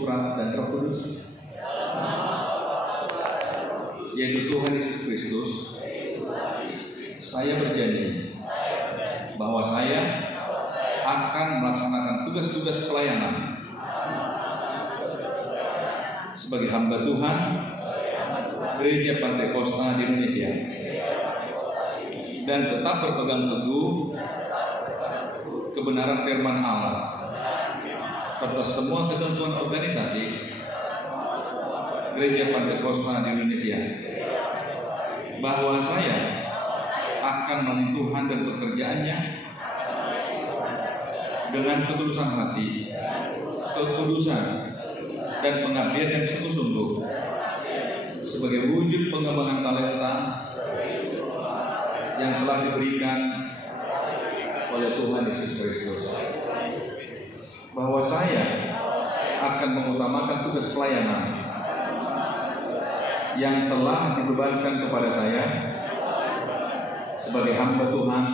Putra, dan Roh Kudus, yaitu Tuhan Yesus Kristus, saya berjanji bahwa saya akan melaksanakan tugas-tugas pelayanan sebagai hamba Tuhan Gereja Pantai Kosta di Indonesia, dan tetap berpegang teguh kebenaran firman Allah serta semua ketentuan organisasi Gereja Pantai Kosta di Indonesia, bahwa saya akan melayani Tuhan dan pekerjaannya dengan ketulusan hati, kekudusan, dan pengabdian yang sungguh-sungguh sebagai wujud pengembangan talenta yang telah diberikan oleh Tuhan Yesus Kristus, bahwa saya akan mengutamakan tugas pelayanan yang telah dibebankan kepada saya sebagai hamba Tuhan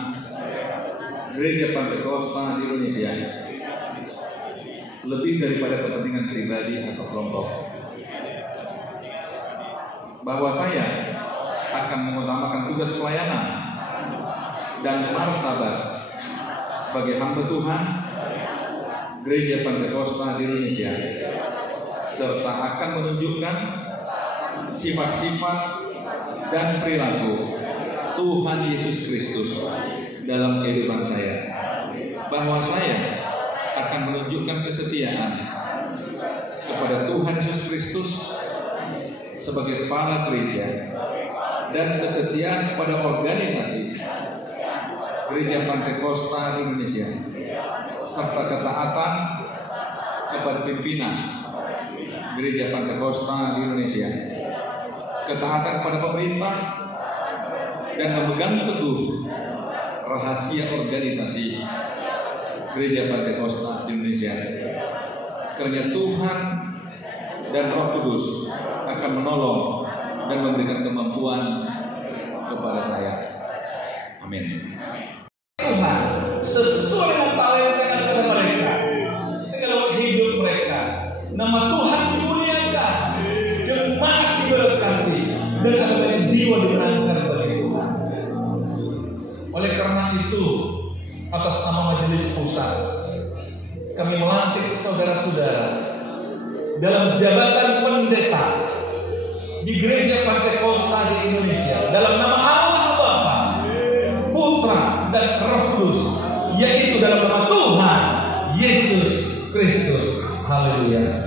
Gereja Pantai Kosta di Indonesia, lebih daripada kepentingan pribadi atau kelompok, bahwa saya akan mengutamakan tugas pelayanan dan martabat sebagai hamba Tuhan Gereja Pantai Kosta di Indonesia, serta akan menunjukkan sifat-sifat dan perilaku Tuhan Yesus Kristus dalam kehidupan saya, bahwa saya akan menunjukkan kesetiaan kepada Tuhan Yesus Kristus sebagai kepala gereja, dan kesetiaan kepada organisasi Gereja Pantai Kosta di Indonesia, serta ketaatan kepada pimpinan Gereja Pantai Kosta di Indonesia, ketaatan kepada pemerintah, dan memegang teguh rahasia organisasi Gereja Pantai Kosta di Indonesia. Karena Tuhan dan Roh Kudus akan menolong dan memberikan kemampuan kepada saya. Amin. Tuhan sesuai dengan talenta yang ada pada mereka, sehingga dalam hidup mereka nama Tuhan dimuliakan, jemaat diberkati, dan ada banyak jiwa dimenangkan bagi Tuhan. Oleh karena itu, atas nama Majelis Pusat, kami melantik saudara-saudara dalam jabatan pendeta di Gereja Pantai Kosta di Indonesia, dalam nama Allah Bapa, Putra, dan Roh Kudus, yaitu dalam nama Tuhan Yesus Kristus. Haleluya.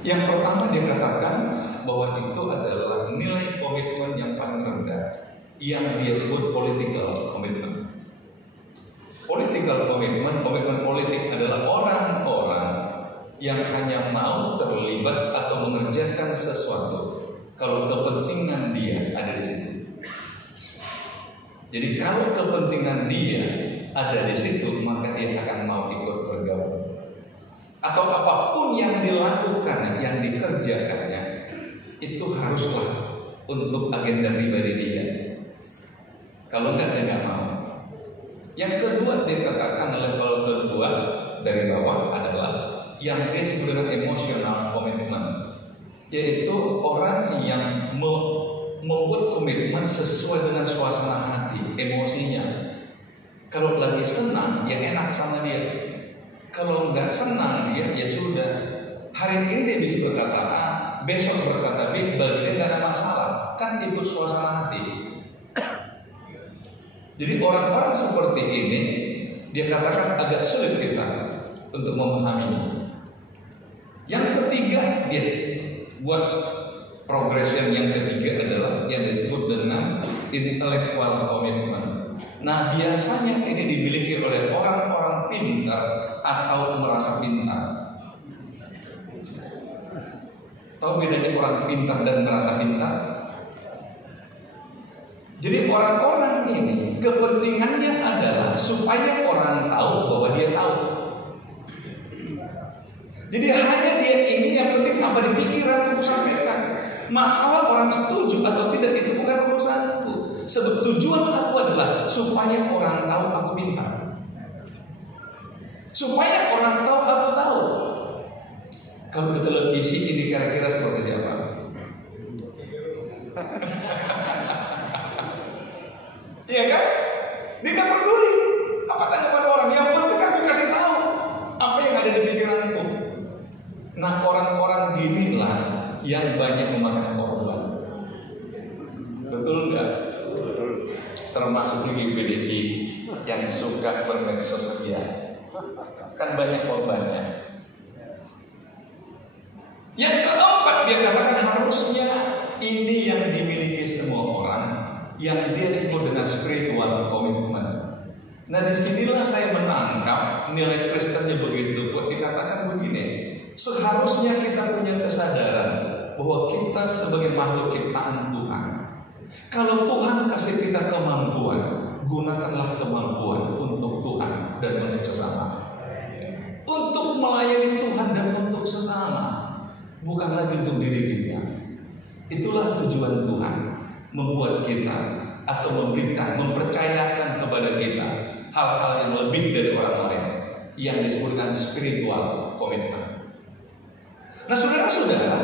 Yang pertama dikatakan bahwa itu adalah nilai komitmen yang paling rendah, yang dia sebut political commitment. Political commitment, komitmen politik adalah orang-orang yang hanya mau terlibat atau mengerjakan sesuatu kalau kepentingan dia ada di situ. Jadi kalau kepentingan dia ada di situ, maka dia akan mau ikut bergabung. Atau apapun yang dilakukan, yang dikerjakannya, itu haruslah untuk agenda pribadi dia. Kalau enggak, dia enggak mau. Yang kedua dikatakan level kedua dari bawah adalah yang disebut dengan emotional commitment, yaitu orang yang membuat komitmen sesuai dengan suasana hati, emosinya. Kalau lagi senang, ya enak sama dia. Kalau nggak senang dia, ya sudah, Hari ini dia bisa berkata A, besok berkata B, bagi dia gak ada masalah. Kan ikut suasana hati. Jadi orang-orang seperti ini, dia katakan agak sulit kita untuk memahaminya. Yang ketiga, dia buat progression yang ketiga adalah yang disebut dengan intellectual commitment. Nah, biasanya ini dimiliki oleh orang-orang pintar atau merasa pintar. Tahu bedanya orang pintar dan merasa pintar? Jadi orang-orang ini kepentingannya adalah supaya orang tahu bahwa dia tahu. Jadi hanya dia ingin yang penting apa di pikiran aku sampaikan. Masalah orang setuju atau tidak itu bukan urusanku. Sebab tujuan aku adalah supaya orang tahu aku pintar. Supaya orang tahu aku tahu. Kalau di televisi ini kira-kira seperti siapa? Iya kan? Dia tidak peduli apa tanggapan orang. Yang penting aku kasih tahu apa yang ada di pikiranku. Nah, orang-orang ginilah yang banyak memakan korban. Betul nggak? Betul. Termasuk di PDI yang suka bermedsos dia. Kan banyak korbannya. Yang keempat, dia katakan harusnya ini yang dimiliki semua orang, yang dia sebut dengan spiritual commitment. Nah, disinilah saya menangkap nilai Kristennya begitu. Buat dikatakan begini, seharusnya kita punya kesadaran bahwa kita sebagai makhluk ciptaan Tuhan. Kalau Tuhan kasih kita kemampuan, gunakanlah kemampuan untuk Tuhan dan untuk sesama. Untuk melayani Tuhan dan untuk sesama. Bukan lagi untuk diri kita. Itulah tujuan Tuhan, membuat kita atau memberikan, mempercayakan kepada kita hal-hal yang lebih dari orang lain, yang disebut dengan spiritual commitment. Nah, saudara-saudara,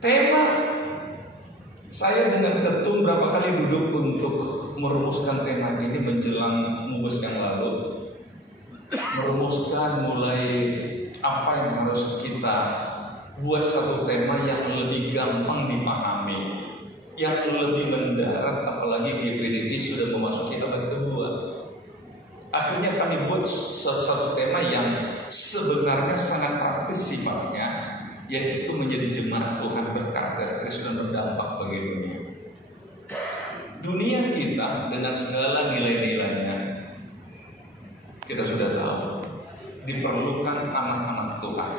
tema saya dengan Ketum berapa kali duduk untuk merumuskan tema ini menjelang Mubes yang lalu, merumuskan mulai apa yang harus kita buat satu tema yang lebih gampang dipahami, yang lebih mendarat, apalagi GPDI sudah memasuki abad kedua. Akhirnya kami buat satu tema yang sebenarnya sangat praktis sifatnya, yaitu menjadi jemaat Tuhan berkarakter Kristus dan berdampak bagi dunia. Dunia kita dengan segala nilai-nilainya, kita sudah tahu diperlukan anak-anak Tuhan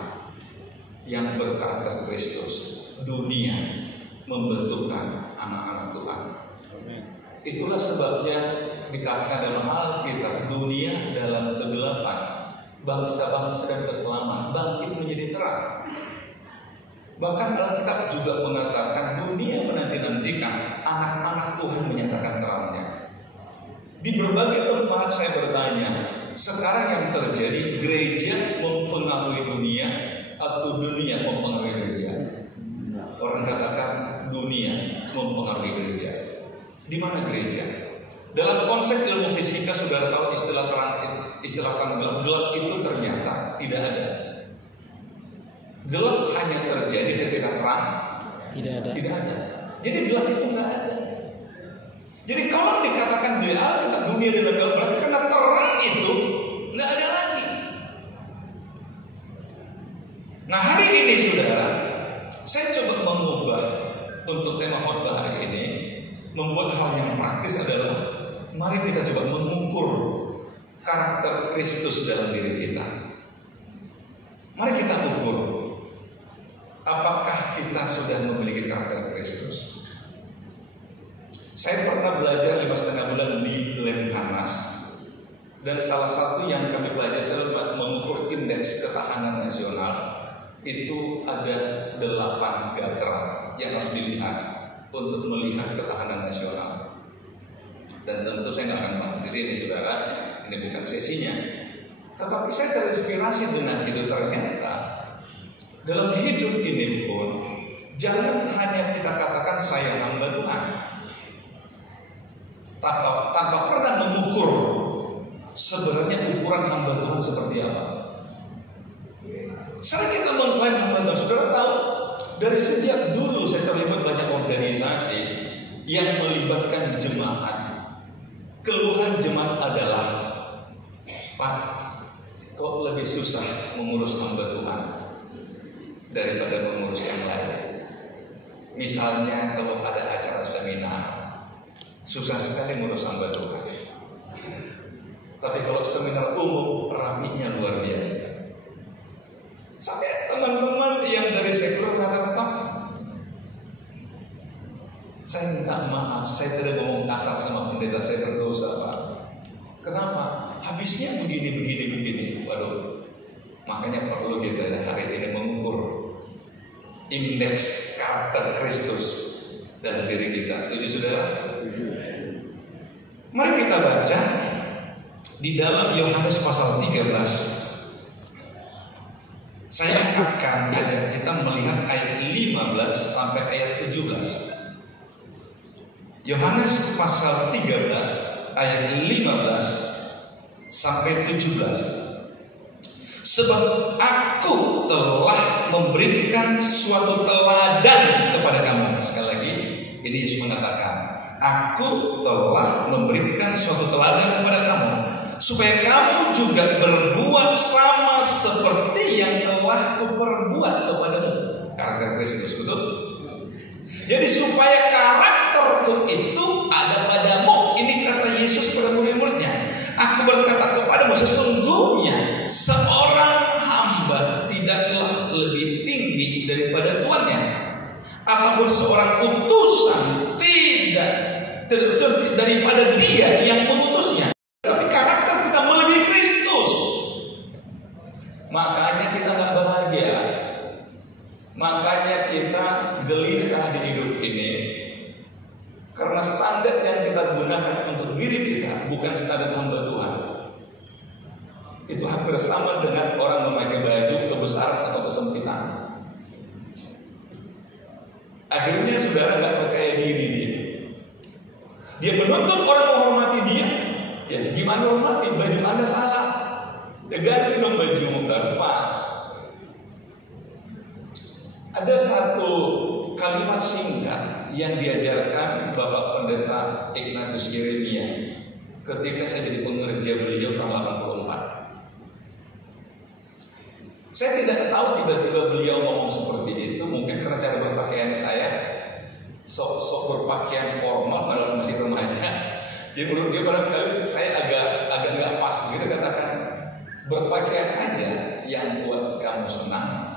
yang berkarakter Kristus. Dunia membentukkan anak-anak Tuhan. Itulah sebabnya dikatakan dalam Alkitab, dunia dalam kegelapan, bangsa-bangsa dan kekelaman bangkit menjadi terang. Bahkan Alkitab juga mengatakan dunia menanti-nantikan anak-anak Tuhan menyatakan terangnya. Di berbagai tempat saya bertanya, sekarang yang terjadi, gereja mempengaruhi dunia atau dunia mempengaruhi gereja? Orang katakan dunia mempengaruhi gereja. Di mana gereja? Dalam konsep ilmu fisika sudah tahu istilah terang, istilah gelap. Gelap itu ternyata tidak ada. Gelap hanya terjadi ketika terang tidak ada. Jadi gelap itu nggak ada. Jadi kalau dikatakan di Alkitab dunia dalam gelap, berarti karena terang itu nggak ada lagi. Nah, hari ini saudara, saya coba mengubah untuk tema khotbah hari ini, membuat hal yang praktis adalah mari kita coba mengukur karakter Kristus dalam diri kita. Mari kita ukur apakah kita sudah memiliki karakter Kristus. Saya pernah belajar 5,5 bulan di Lemhanas, dan salah satu yang kami pelajari adalah mengukur indeks ketahanan nasional. Itu ada 8 gatra yang harus dilihat untuk melihat ketahanan nasional. Dan tentu saya nggak akan bahas di sini, saudara. Ini bukan sesinya. Tetapi saya terinspirasi dengan itu. Ternyata dalam hidup ini pun jangan hanya kita katakan saya hamba Tuhan, tanpa pernah mengukur sebenarnya ukuran hamba Tuhan seperti apa. Sering kita mengklaim dari sejak dulu saya terlibat banyak organisasi yang melibatkan jemaat. Keluhan jemaat adalah, Pak, kok lebih susah mengurus hamba Tuhan daripada mengurus yang lain. Misalnya kalau ada acara seminar, susah sekali mengurus hamba Tuhan. Tapi kalau seminar umum, rapinya luar biasa. Sampai teman-teman yang dari sekuler kata, Pak, saya minta maaf, saya tidak ngomong kasar sama pendeta, saya berdosa, Pak. Kenapa? Habisnya begini. Waduh, makanya perlu kita hari ini mengukur indeks karakter Kristus dalam diri kita. Setuju saudara? Mari kita baca di dalam Yohanes pasal 13. Saya akan ajak kita melihat ayat 15 sampai ayat 17. Yohanes pasal 13 ayat 15 sampai 17. Sebab aku telah memberikan suatu teladan kepada kamu. Sekali lagi, ini Yesus mengatakan, aku telah memberikan suatu teladan kepada kamu, supaya kamu juga berbuat sama seperti yang telah kuperbuat kepadamu. Karakter Kristus, betul? Jadi supaya karakterku itu ada padamu. Ini kata Yesus kepada murid-muridnya. Aku berkata kepadamu, sesungguhnya seorang hamba tidaklah lebih tinggi daripada tuannya, ataupun seorang utusan tidak daripada dia yang mengutusnya. Tapi karakter kita melebihi Kristus. Makanya kita gak bahagia. Makanya kita gelisah di hidup ini. Karena standar yang kita gunakan untuk diri kita bukan standar hamba Tuhan. Itu hampir sama dengan orang memakai baju kebesaran atau kesempitan. Akhirnya saudara gak percaya diri dia. Dia menuntut orang menghormati dia. Ya, gimana hormati? Baju Anda salah. Ya ganti dong baju baru pas. Ada satu kalimat singkat yang diajarkan Bapak Pendeta Ignatius Yeremia ketika saya jadi pengerja beliau tahun 84. Saya tidak tahu tiba-tiba beliau ngomong seperti itu, mungkin karena cara berpakaian saya sok berpakaian formal padahal masih remaja. Jadi menurut dia barangkali saya agak nggak pas begitu, katakan berpakaian aja yang buat kamu senang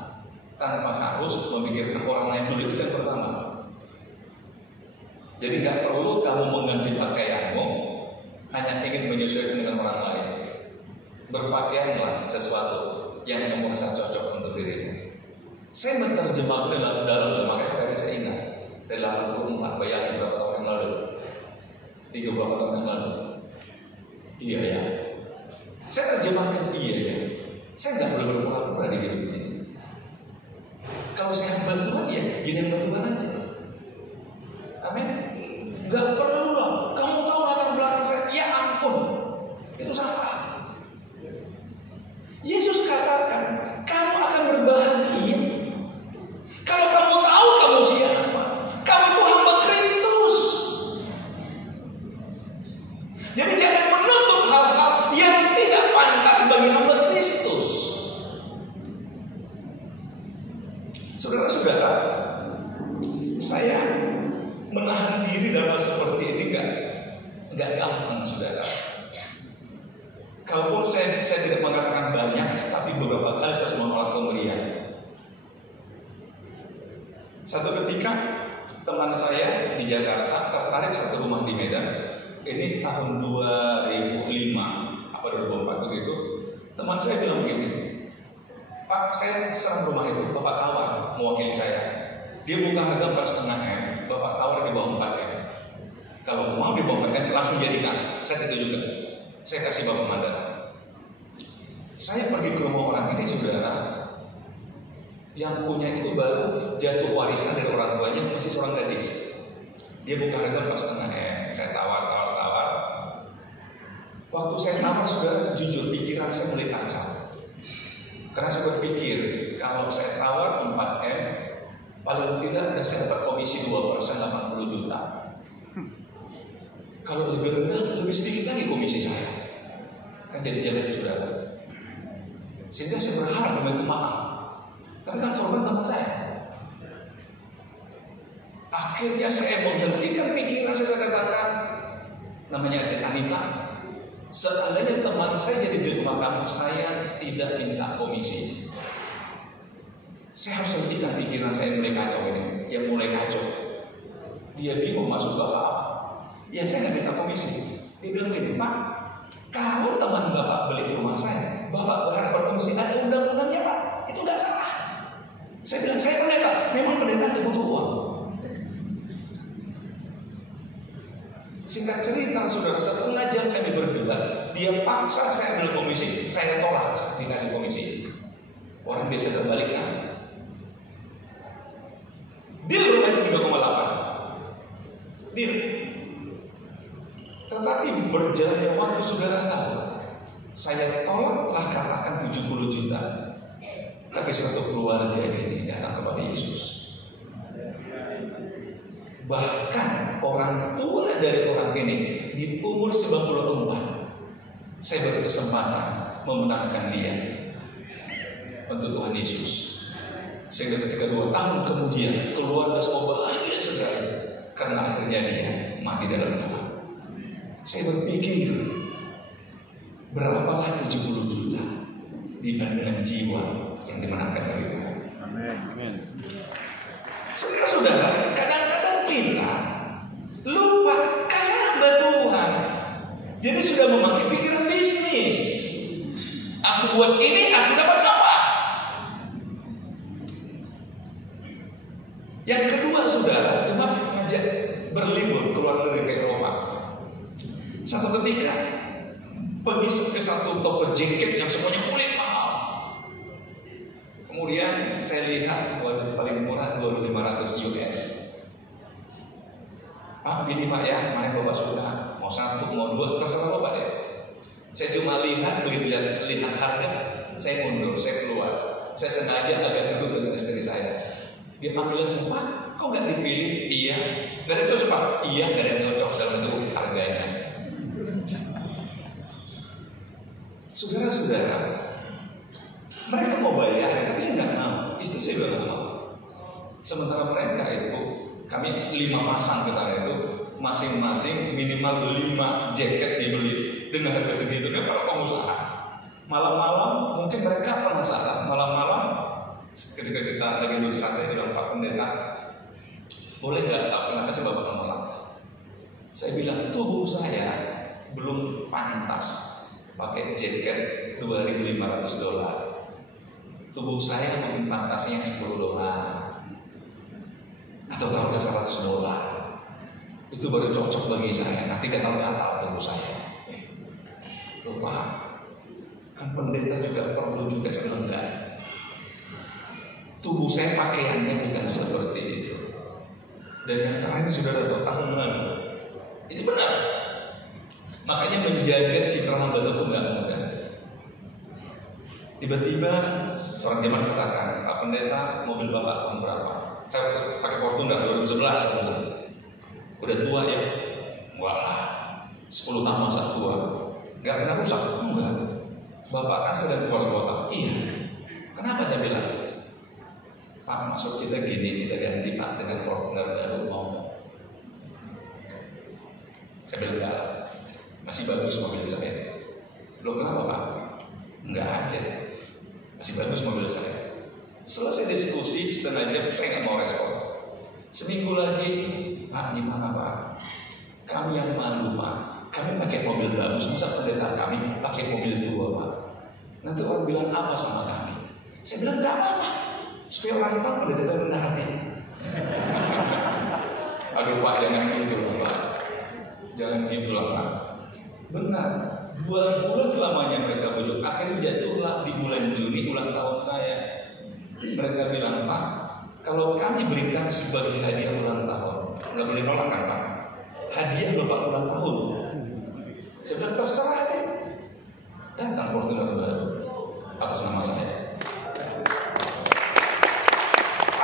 tanpa harus memikirkan orang lain dulu, itu yang pertama. Jadi nggak perlu kamu mengganti pakaianmu hanya ingin menyesuaikan dengan orang lain. Berpakaianlah sesuatu yang kamu rasa cocok untuk dirimu. Saya menerjemahkan dalam makanya saya ingat dari 84, bayangin berapa tahun yang lalu, 3 berapa tahun yang lalu. Iya ya. Saya terjemahkan iya ya. Saya nggak boleh berpura-pura di hidup ini. Kalau saya hamba Tuhan ya jadi hamba Tuhan aja. Amin. Gak perlu loh. Kamu tahu latar belakang saya? Ya ampun. Itu salah. Yesus katakan, kamu akan berbahagia kalau kamu tahu kamu siapa. Kamu itu hamba Kristus. Jadi jangan menutup hal-hal yang tidak pantas bagi hamba Kristus. Saudara-saudara, saya menahan diri dalam seperti ini nggak gampang, saudara. Kalaupun saya tidak mengatakan banyak, tapi beberapa kali saya harus menolak pemberian. Satu ketika teman saya di Jakarta tertarik satu rumah di Medan. Ini tahun 2005 apa 2004 begitu. Teman saya bilang begini, Pak, saya serang rumah itu, Bapak tawar mewakili saya. Dia buka harga 4,5 M, Bapak tawar di bawah 4 M. Kalau mau di bawah 4 M langsung jadikan, saya itu juga. Saya kasih Bapak mandat. Saya pergi ke rumah orang ini, saudara, yang punya itu baru jatuh warisan dari orang tuanya, masih seorang gadis. Dia buka harga 4,5 M, saya tawar. Waktu saya tawar, saudara, jujur pikiran saya mulai kacau. Karena saya berpikir kalau saya tawar 4 M, Paling tidak saya dapat komisi 2% 80 juta. Kalau lebih rendah, lebih sedikit lagi komisi saya. Kan jadi jelek saudara. Sehingga saya berharap meminta maaf. Tapi kan korban teman saya. Akhirnya saya menghentikan pikiran, saya katakan, namanya Anita. Seandainya teman saya jadi di rumah kamu, saya tidak minta komisi. Saya harus hentikan pikiran saya mulai kacau ini. Yang mulai kacau. Dia bingung masuk ke apa. Ya saya nggak minta komisi. Dia bilang gini, Pak, kalau teman Bapak beli di rumah saya, Bapak berhak berkomisi, ada undang-undangnya Pak. Itu nggak salah. Saya bilang, saya pendeta. Memang pendeta itu butuh uang. Singkat cerita, saudara, setengah jam kami berdua, dia paksa saya ambil komisi, saya tolak dikasih komisi. Orang biasa terbalik kan? Deal rumah itu 3,8. Deal. Tetapi berjalannya waktu, saudara tahu, saya tolaklah katakan 70 juta. Tapi satu keluarga ini datang kepada Yesus. Bahkan orang tua dari orang ini di umur 94, saya berkesempatan memenangkan dia untuk Tuhan Yesus. Sehingga ketika 2 tahun kemudian keluarga semua bahagia sekali karena akhirnya dia mati dalam Tuhan. Saya berpikir, berapalah 70 juta dibandingkan jiwa yang dimenangkan oleh Tuhan. Amin. Saudara-saudara, kadang-kadang kita lupa kaya hamba Tuhan. Jadi sudah memakai pikiran bisnis. Aku buat ini, aku dapat apa? Yang kedua, saudara, coba ngajak berlibur keluar dari ke Eropa. Satu ketika pergi ke satu toko jaket yang semuanya kulit mahal. Kemudian saya lihat paling murah 2.500 US. Pak, pilih Pak ya, mana Bapak suka? Mau 1, mau 2, terserah Bapak deh. Saya cuma lihat, begitu lihat harga, saya mundur, saya keluar. Saya sengaja agak duduk dengan istri saya. Dia panggil saya, Pak, kok nggak dipilih? Iya, nggak ada cocok Pak. Iya, nggak ada cocok dalam itu harganya. Saudara-saudara, mereka mau bayar, tapi saya nggak mau. Istri saya juga nggak mau. Sementara mereka itu, kami 5 pasang ke sana itu, masing-masing minimal 5 jaket dibeli dengan harga segitu. Dia para pengusaha. Malam-malam mungkin mereka penasaran. Malam-malam ketika kita lagi duduk santai bilang, Pak Pendeta, boleh nggak? Kenapa sih Bapak menolak? Saya bilang, tubuh saya belum pantas pakai jaket $2.500. Tubuh saya mungkin pantasnya $10 atau taruhlah $100. Itu baru cocok bagi saya. Nanti gatal-gatal tubuh saya. Lupa, kan pendeta juga perlu juga selenggak. Tubuh saya pakaiannya bukan seperti itu. Dan yang terakhir sudah ada tahun lalu. Ini benar. Makanya menjaga citra hamba itu nggak mudah. Tiba-tiba seorang jemaat katakan, Pak Pendeta, mobil Bapak tahun berapa? Saya pakai Fortuner 2011. Udah tua ya? Walah, 10 tahun masa tua. Nggak pernah rusak? Enggak. Bapak kan sedang keluar kota. Iya. Kenapa saya bilang? Pak, maksud kita gini, kita ganti Pak dengan Fortuner baru mau. Saya bilang enggak. Masih bagus mobil saya. Loh kenapa Pak? Enggak aja. Masih bagus mobil saya. Selesai diskusi setengah jam, saya nggak mau respon. Seminggu lagi, Pak gimana Pak? Kami yang malu Pak. Kami pakai mobil bagus, masa pendeta kami pakai mobil tua Pak? Nanti orang bilang apa sama kami? Saya bilang enggak apa-apa. Supaya orang tahu pendeta rendah hati. Aduh Pak, jangan gitu lah Pak. Jangan gitu lah Pak. Benar, 2 bulan lamanya mereka bujuk. Akhirnya jatuhlah di bulan Juni ulang tahun saya. Mereka bilang, Pak, kalau kami berikan sebagai hadiah ulang tahun, nggak boleh nolak kan Pak? Hadiah Bapak ulang tahun. Saya bilang terserah deh. Datang Fortuner baru atas nama saya.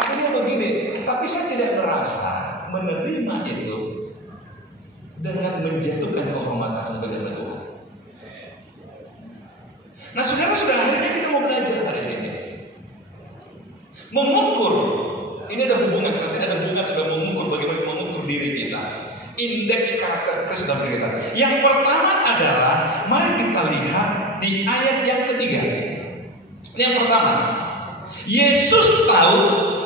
Akhirnya begini, menjatuhkan kehormatan sebagai Tuhan. Nah, saudara-saudara, hari ini kita mau belajar hari ini mengukur. Ini ada hubungan, sudah mengukur bagaimana mengukur diri kita. Indeks karakter Kristus dalam diri kita. Yang pertama adalah, mari kita lihat di ayat yang ketiga. Yang pertama, Yesus tahu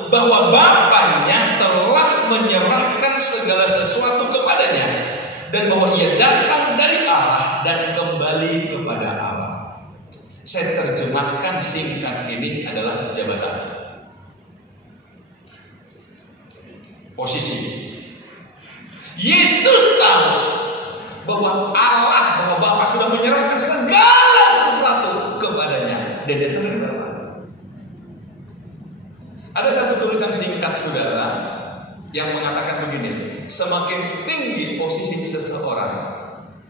bahwa Bapaknya telah menyerahkan segala sesuatu kepadanya, dan bahwa Ia datang dari Allah dan kembali kepada Allah. Saya terjemahkan singkat ini adalah jabatan, posisi. Yesus tahu bahwa bahwa Bapa sudah menyerahkan segala sesuatu kepadanya, dan datang dari Bapa. Ada satu tulisan singkat, saudara, yang mengatakan begini: semakin tinggi posisi seseorang,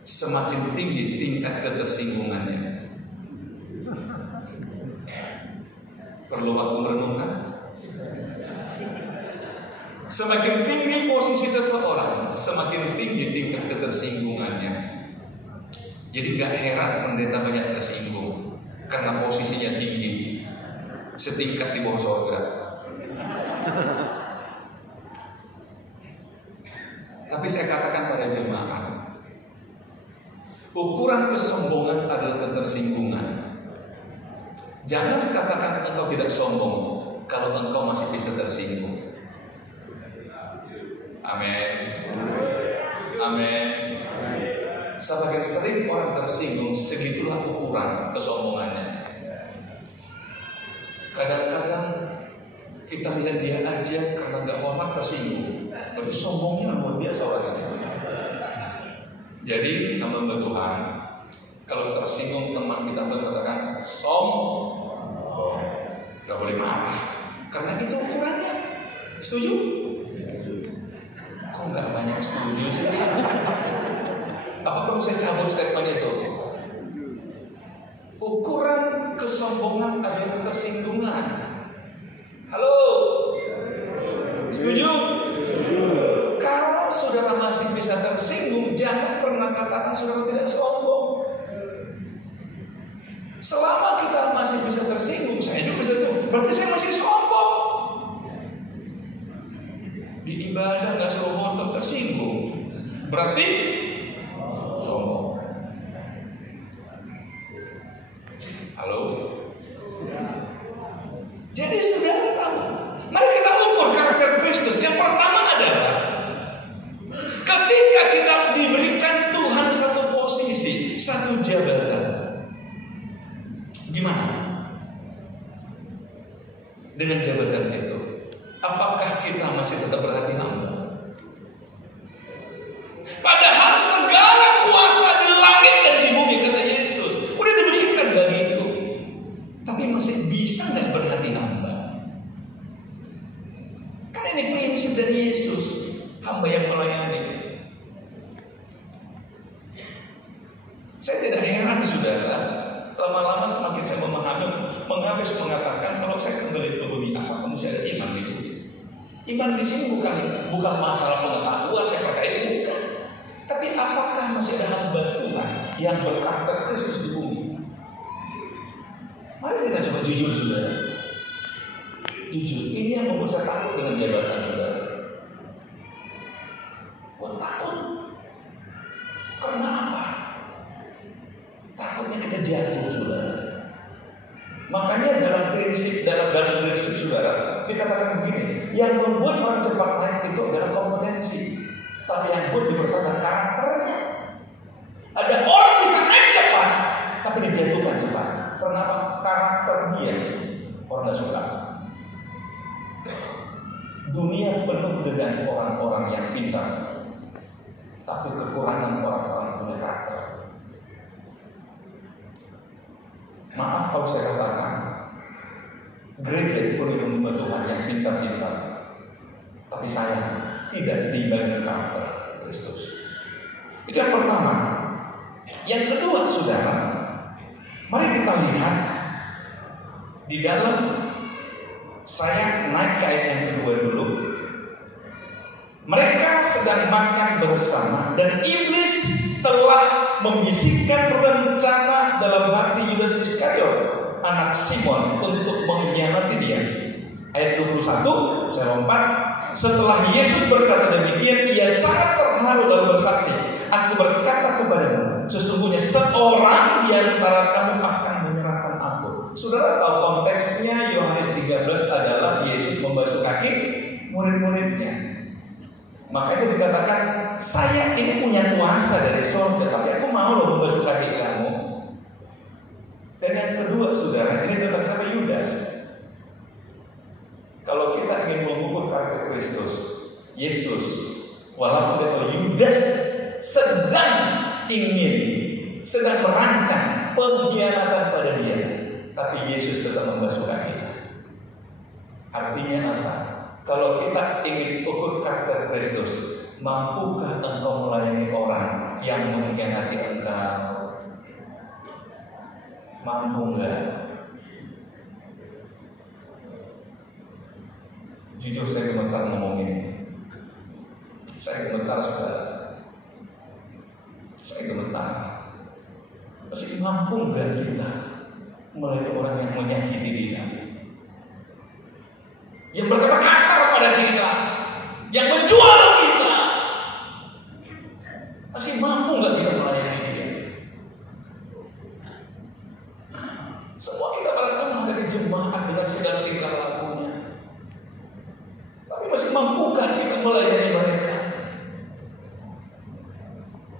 semakin tinggi tingkat ketersinggungannya. Perlu waktu merenungkan? Semakin tinggi posisi seseorang, semakin tinggi tingkat ketersinggungannya. Jadi gak heran pendeta banyak tersinggung, karena posisinya tinggi, setingkat di bawah surga. Tapi saya katakan pada jemaat, ukuran kesombongan adalah ketersinggungan. Jangan katakan engkau tidak sombong kalau engkau masih bisa tersinggung. Amin. Amin. Semakin sering orang tersinggung, segitulah ukuran kesombongannya. Kadang-kadang kita lihat dia aja karena gak hormat tersinggung, berarti sombongnya luar biasa orangnya. Jadi hamba Tuhan, kalau tersinggung teman kita berkatakan sombong, gak boleh marah, karena itu ukurannya. Setuju? Kok gak banyak setuju sih? Apa perlu saya cabut statement itu? Ukuran kesombongan adalah ketersinggungan. Halo? Setuju? Kalau saudara masih bisa tersinggung, jangan pernah katakan saudara tidak sombong. Selama kita masih bisa tersinggung, saya juga bisa tersinggung, berarti saya masih sombong. Di ibadah gak suruh foto tersinggung, berarti sombong. Halo? Jadi saudara tahu, mari kita ukur karakter Kristus. Yang pertama adalah ketika kita diberikan Tuhan satu posisi, satu jabatan, gimana dengan jabatan itu? Apakah kita masih tetap berhati hamba? Padahal segala kuasa di langit dan di bumi, kata Yesus, udah diberikan bagiku, tapi masih bisa nggak berhati hamba? Kan ini prinsip dari Yesus, hamba yang melayani. Saya tidak heran saudara, lama-lama semakin saya memahami, mengapa saya mengatakan kalau saya kembali ke bumi, apa kamu saya ada iman itu? Iman di sini bukan masalah pengetahuan, saya percaya itu bukan. Tapi apakah masih ada hamba Tuhan yang berkarakter Kristus di bumi? Mari kita coba jujur saudara. Jujur, ini yang membuat saya takut dengan jabatan saudara. Wah, takut. Karena apa? Takutnya kita jatuh saudara. Makanya dalam prinsip saudara dikatakan begini, yang membuat orang cepat naik itu adalah kompetensi, tapi yang buat dipertanyakan karakternya. Ada orang bisa naik cepat, tapi dijatuhkan cepat. Kenapa? Karakter dia orang nggak suka. Dunia penuh dengan orang-orang yang pintar, tapi kekurangan orang-orang punya karakter. Maaf kalau saya katakan, gereja penuh dengan Tuhan yang pintar-pintar, tapi sayang tidak dibangun karakter Kristus. Itu yang pertama. Yang kedua, saudara, mari kita lihat di dalam, saya naik ke ayat yang kedua dulu. Mereka sedang makan bersama dan iblis telah membisikkan rencana dalam hati Yudas Iskariot, anak Simon, untuk mengkhianati dia. Ayat 21, saya lompat. Setelah Yesus berkata demikian, ia sangat terharu lalu bersaksi, "Aku berkata kepadamu, sesungguhnya seorang di antara kamu akan menyerahkan aku." Saudara tahu konteksnya, Yohanes 13 adalah Yesus membasuh kaki murid-muridnya. Makanya dikatakan, saya ini punya kuasa dari surga, tapi aku mau loh membasuh kaki kamu. Dan yang kedua, saudara, ini tentang siapa? Yudas. Kalau kita ingin mengukur karakter Kristus, Yesus, walaupun dia tahu Yudas sedang merancang pengkhianatan pada dia, tapi Yesus tetap membasuh kaki. Artinya apa? Kalau kita ingin ukur karakter Kristus, mampukah engkau melayani orang yang mengkhianati engkau? Mampu enggak? Jujur saya gemetar ngomong ini. Saya gemetar, saudara. Saya gemetar. Masih mampu enggak kita melayani orang yang menyakiti kita, yang berkata kasar pada kita, yang menjual kita? Masih mampu nggak kita melayani dia? Semua kita barangkali menghadapi jemaat dengan segala tingkah lakunya, tapi masih mampukah kita melayani mereka?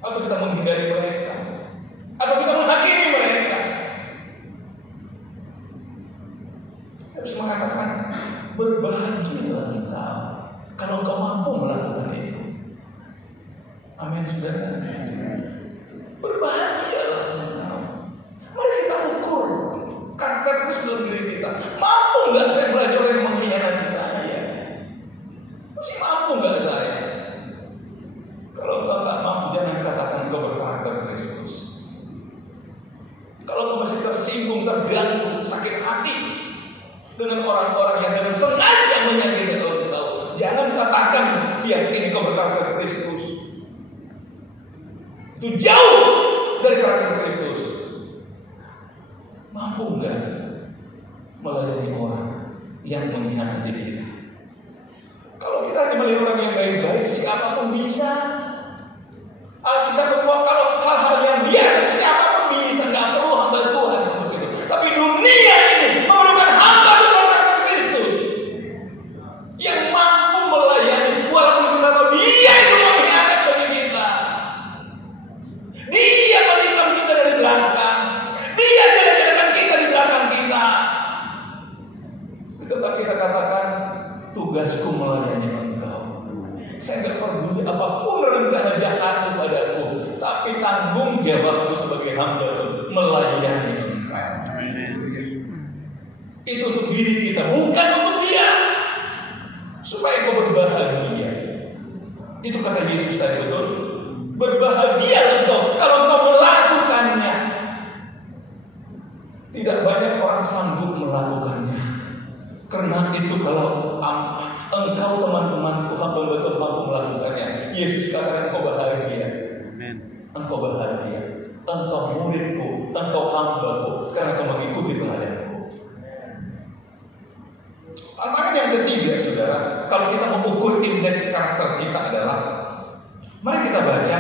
Atau kita menghindari mereka? Atau kita menghakimi mereka? Kita bisa mengatakan, berbahagialah engkau kalau engkau mampu melakukan itu. Amin, saudara. Berbahagialah engkau. Mari kita ukur karakter Kristus dalam diri kita. Mampu nggak saya belajar yang mengkhianati saya? Masih mampu nggak saya? Kalau engkau nggak mampu, jangan katakan engkau berkarakter Kristus. Kalau engkau masih tersinggung, terganggu, sakit hati dengan orang-orang yang dengan sengaja menyakiti engkau, jangan katakan siap ini kau berkarakter Kristus. Itu jauh dari karakter Kristus. Mampu enggak melayani orang yang mengkhianati kita? Kalau kita hanya melayani orang yang baik-baik, siapapun bisa. Alkitab berkata kalau hal-hal yang biasa siapapun bisa, nggak perlu hamba Tuhan untuk itu. Tapi dunia ini memerlukan hamba Tuhan yang mampu melayani, walaupun kita tahu dia itu mengkhianat bagi kita. Dia menikam kita dari belakang, dia jalan-jalan kita di belakang kita. Tetap kita katakan, tugasku melayani engkau. Saya tidak peduli apapun rencana jahatmu padaku, tapi tanggung jawabku sebagai hamba Tuhan melayani engkau. Itu untuk diri kita, bukan untuk dia, supaya kau berbahagia. Itu kata Yesus tadi, betul? Berbahagia engkau kalau kau melakukannya. Tidak banyak orang sanggup melakukannya. Karena itu kalau engkau teman-temanku hamba betul mampu melakukannya, Yesus katakan engkau bahagia. Engkau bahagia. Engkau muridku, engkau hambaku, karena kau mengikuti teladanku. Tantangan yang ketiga, saudara, kalau kita mengukur indeks karakter kita adalah, mari kita baca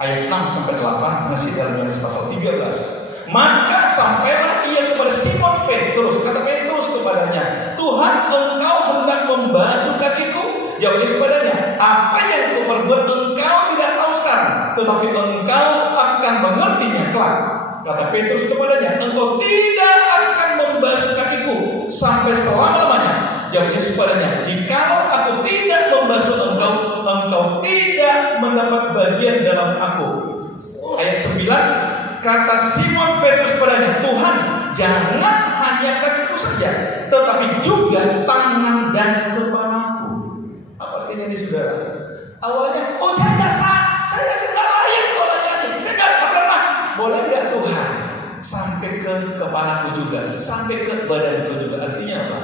ayat 6-8 masih dalam Yohanes pasal 13. Maka sampailah ia kepada Simon Petrus, kata Petrus kepadanya, Tuhan, engkau hendak membasuh kakiku? Jawab Yesus kepadanya, apa yang kau perbuat engkau tidak tahu sekarang, tetapi engkau akan mengertinya kelak. Kata Petrus kepadanya, engkau tidak akan membasuh kakiku sampai selama-lamanya. Jawab Yesus kepadanya, jikalau aku tidak membasuh engkau, engkau tidak mendapat bagian dalam aku. Ayat 9, kata Simon Petrus kepadanya, Tuhan, jangan hanya kakiku saja, tetapi juga tangan dan kepalaku. Apa artinya ini, saudara? Awalnya, oh saya sudah layak kau layani, saya nggak pernah. Boleh nggak Tuhan? Sampai ke kepalaku juga, sampai ke badanku juga. Artinya apa?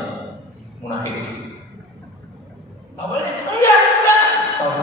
Munafik. Awalnya, enggak, atau